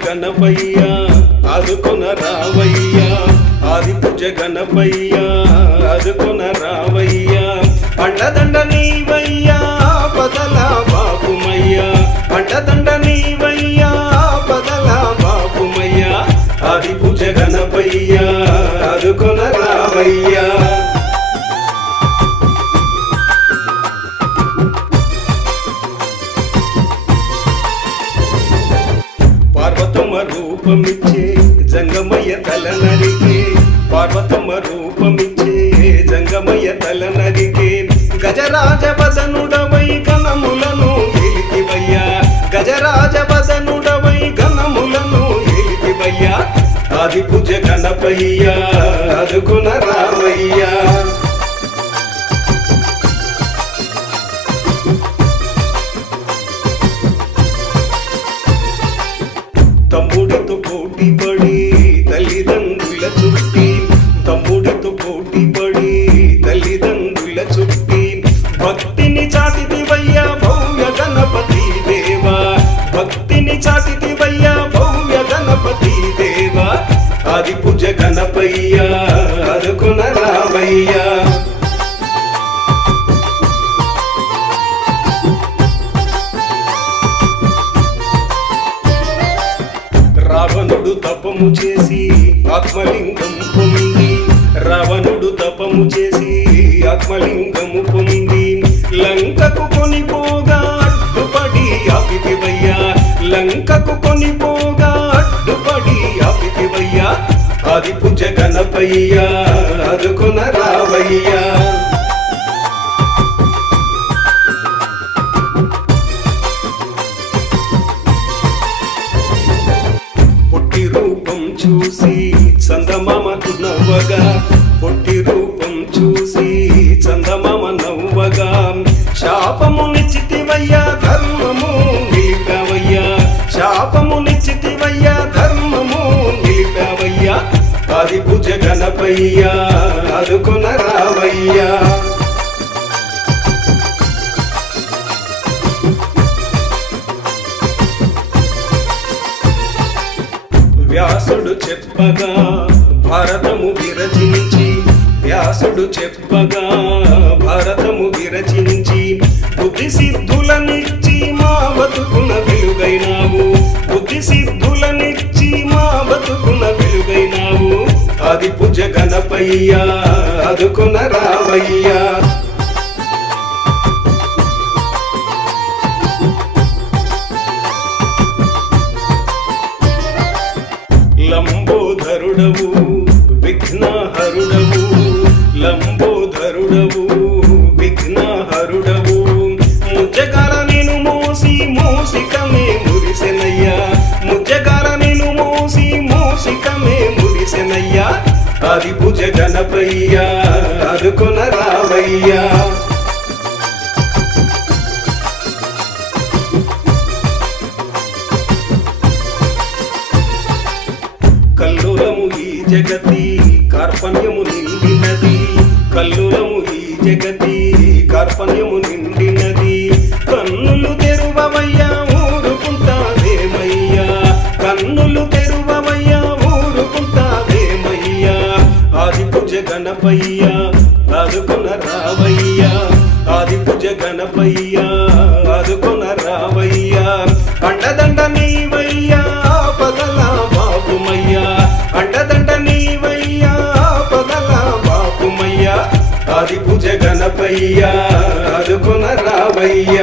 గణపయ్య ఆదుకొన రావయ్య ఆది పూజ గణపయ్య ఆదుకొన రావయ్య అండదండ నీవయ్య పదల బాపుమయ్య అండదండ నీవయ్య పదల బాపుమయ్య ఆది పూజ గణపయ్య ఆదుకొన రావయ్య పార్వతమ్మ రూపమిచ్చే జంగమయ్య తల నరికే పార్వతమ్మ రూపమిచ్చే జంగమయ్య తల నరికే గజరాజ వదనుడవై గణములను ఏలితివయ్యా గజరాజ వదనుడవై గణములను ఏలితివయ్యా ఆది పూజ గణపయ్య ఆదుకొన రావయ్య తమ్ముడితో పోటీ పడి తల్లిదండ్రుల చుట్టి తమ్ముడితో పోటీ పడి తల్లిదండ్రుల చుట్టి భక్తిని చాటిదివయ్యా భవ్య గణపతి దేవా భక్తిని చాటిదివయ్యా భవ్య గణపతి దేవా ఆది పూజ గణపయ్య ఆదుకొన రావయ్య రావణుడు తపము చేసి ఆత్మలింగం పొంది రావణుడు తపము చేసి ఆత్మలింగము పొంది లంకకు కొనిపోగా అడ్డుపడి ఆపితివయ్యా లంకకు కొనిపోగా అడ్డుపడి ఆపితివయ్యా ఆది పూజ గణపయ్య ఆదుకొన రావయ్య చూసి చందమామ నవ్వగా పొట్టి రూపం చూసి చందమామ నవ్వగా శాపము నిశ్చితివయ్యా ధర్మము నిలిపావయ్యా శాపము నిశ్చితివయ్యా ధర్మము నిలిపావయ్యా ఆది పూజ గణపయ్య ఆదుకొన రావయ్య వ్యాసుడు చెప్పగా భారతము విరచించి వ్యాసుడు చెప్పగా భారతము విరచించి బుద్ధి సిద్ధులనిచ్చి మా బతుకున వెలుగైనావు బుద్ధి సిద్ధులనిచ్చి మా బతుకున వెలుగైనావు ఆది పూజ గణపయ్య ఆదుకొన రావయ్య లంబోదరుడవు విఘ్నహరుడవు లంబోదరుడవు విఘ్నహరుడవు ముజ్జగాల నేను మోసి మూసికమే మురిసెనయ్యా ముజ్జగాల నేను మోసి మూసికమే మురిసెనయ్యా ఆది పూజ గణపయ్య ఆదుకొన రావయ్య కల్లోలము ఈ జగతి కార్పణ్యము నిండినది కల్లోలము ఈ జగతి కార్పణ్యము నిండినది కన్నులు తెరువవయ్యా ఊరుకుంటావేమయ్యా కన్నులు తెరువవయ్యా ఊరుకుంటావేమయ్యా ఆది పూజ గణపయ్య ఆదుకొన రావయ్య ఆది పూజ గణపయ్య ఆదుకొన రావయ్య అండదండ నీవయ్యా పదల బాపుమయ్య అండదండ నీవయ్యా పదల బాపుమయ్య ఆది పూజ గణపయ్య ఆదుకొన రావయ్య